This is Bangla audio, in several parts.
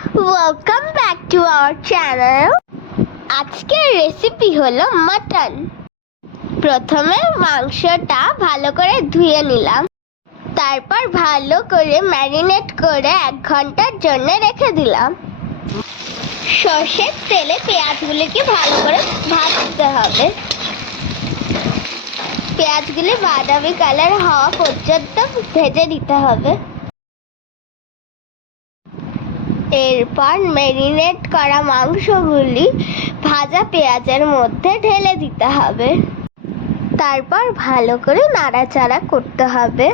Welcome back to our channel আজকের রেসিপি হলো মাটন প্রথমে মাংসটা ভালো করে ধুয়ে নিলাম। তারপর ভালো করে ম্যারিনেট করে এক ঘণ্টার জন্য রেখে দিলাম। সর্ষের তেলে পেঁয়াজগুলিকে ভালো করে ভাজতে হবে। পেঁয়াজগুলি বাদামি কালার হওয়া পর্যন্ত ভেজে নিতে হবে। এরপর ম্যারিনেট করা মাংসগুলি ভাজা পেঁয়াজের মধ্যে ঢেলে দিতে হবে। তারপর ভালো করে নাড়াচাড়া করতে হবে।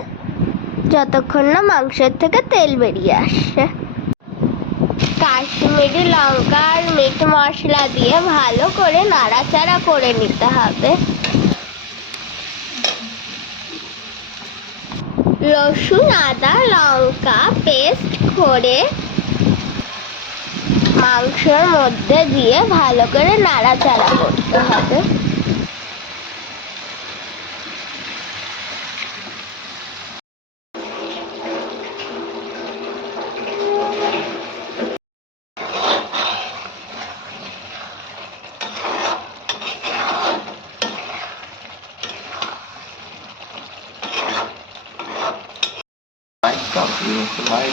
যতক্ষণ না মাংসের থেকে তেল বেরিয়ে আসছে কাশ্মীরি লঙ্কা আর মিট মশলা দিয়ে ভালো করে নাড়াচাড়া করে নিতে হবে। রসুন, আদা, লঙ্কা, পেস্ট করে মাংসের মধ্যে দিয়ে ভালো করে নাড়াচাড়া করতে হবে।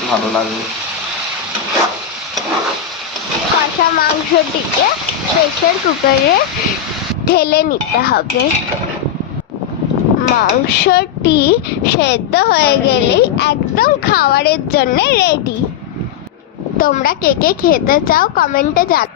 ভালো লাগবে কষা মাংসটিকে প্রেশার কুকারে ঢেলে নিতে হবে। মাংসটি সেদ্ধ হয়ে গেলেই একদম খাবারের জন্য রেডি তোমরা কে কে খেতে চাও কমেন্টে জান